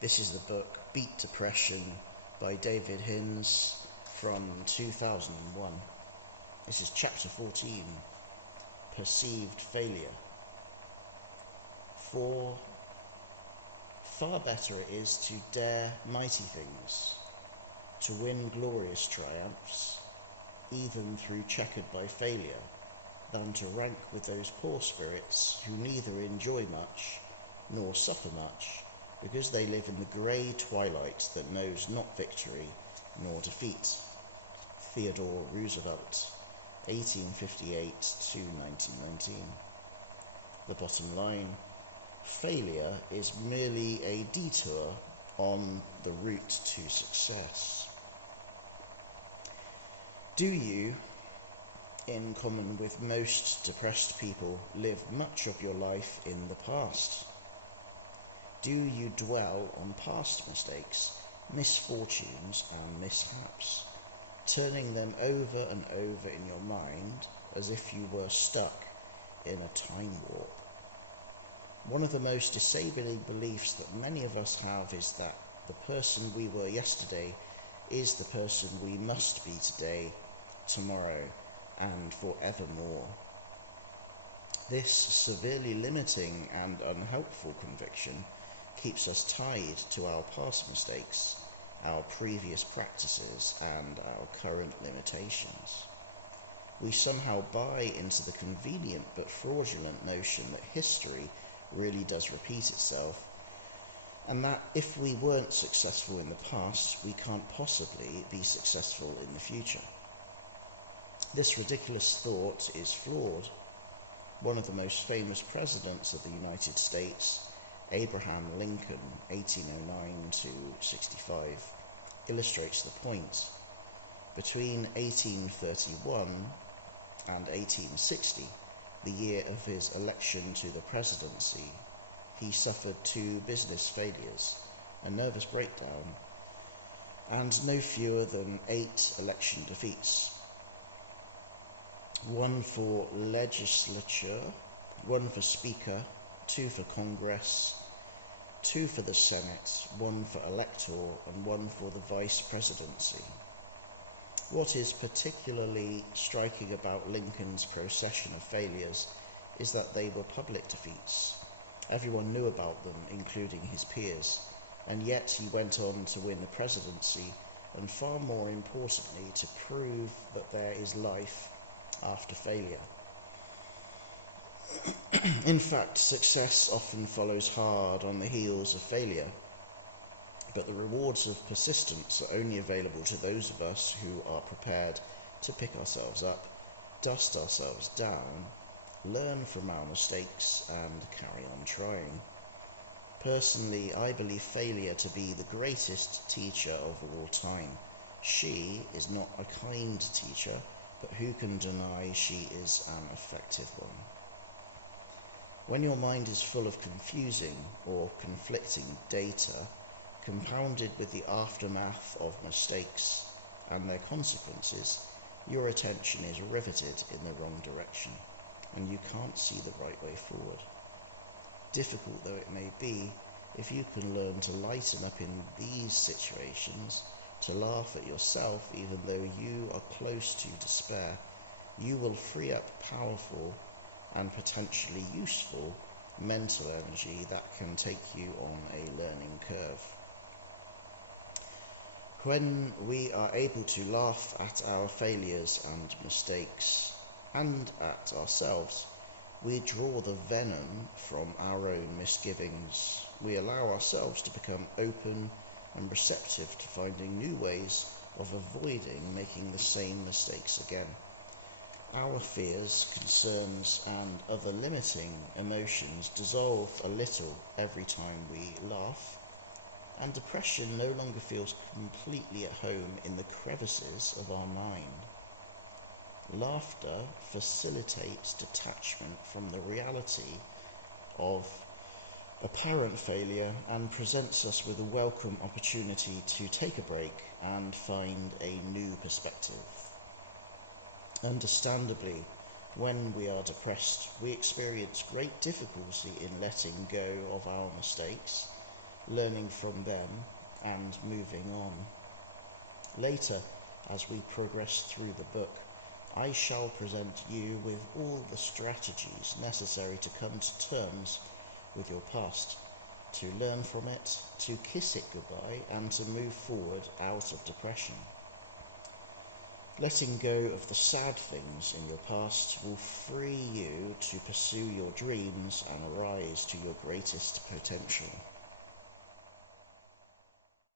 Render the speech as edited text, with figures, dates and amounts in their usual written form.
This is the book Beat Depression by David Hinds from 2001. This is chapter 14, Perceived Failure. For far better it is to dare mighty things, to win glorious triumphs, even through checkered by failure, than to rank with those poor spirits who neither enjoy much nor suffer much, because they live in the grey twilight that knows not victory nor defeat. Theodore Roosevelt, 1858 to 1919. The bottom line: failure is merely a detour on the route to success. Do you, in common with most depressed people, live much of your life in the past? Do you dwell on past mistakes, misfortunes and mishaps, turning them over and over in your mind as if you were stuck in a time warp? One of the most disabling beliefs that many of us have is that the person we were yesterday is the person we must be today, tomorrow, and forevermore. This severely limiting and unhelpful conviction keeps us tied to our past mistakes, our previous practices, and our current limitations. We somehow buy into the convenient but fraudulent notion that history really does repeat itself, and that if we weren't successful in the past, we can't possibly be successful in the future. This ridiculous thought is flawed. One of the most famous presidents of the United States, Abraham Lincoln, 1809 to 65, illustrates the point. Between 1831 and 1860, the year of his election to the presidency, he suffered 2 business failures, a nervous breakdown, and no fewer than 8 election defeats. 1 for legislature, 1 for speaker, 2 for Congress, 2 for the Senate, 1 for elector, and 1 for the vice presidency. What is particularly striking about Lincoln's procession of failures is that they were public defeats. Everyone knew about them, including his peers, and yet he went on to win the presidency, and far more importantly, to prove that there is life after failure. In fact, success often follows hard on the heels of failure, but the rewards of persistence are only available to those of us who are prepared to pick ourselves up, dust ourselves down, learn from our mistakes, and carry on trying. Personally, I believe failure to be the greatest teacher of all time. She is not a kind teacher, but who can deny she is an effective one? When your mind is full of confusing or conflicting data, compounded with the aftermath of mistakes and their consequences, your attention is riveted in the wrong direction, and you can't see the right way forward. Difficult though it may be, if you can learn to lighten up in these situations, to laugh at yourself even though you are close to despair, you will free up powerful and potentially useful mental energy that can take you on a learning curve. When we are able to laugh at our failures and mistakes, and at ourselves, we draw the venom from our own misgivings. We allow ourselves to become open and receptive to finding new ways of avoiding making the same mistakes again. Our fears, concerns, and other limiting emotions dissolve a little every time we laugh, and depression no longer feels completely at home in the crevices of our mind. Laughter facilitates detachment from the reality of apparent failure and presents us with a welcome opportunity to take a break and find a new perspective. Understandably, when we are depressed, we experience great difficulty in letting go of our mistakes, learning from them and moving on. Later, as we progress through the book, I shall present you with all the strategies necessary to come to terms with your past, to learn from it, to kiss it goodbye, and to move forward out of depression. Letting go of the sad things in your past will free you to pursue your dreams and rise to your greatest potential.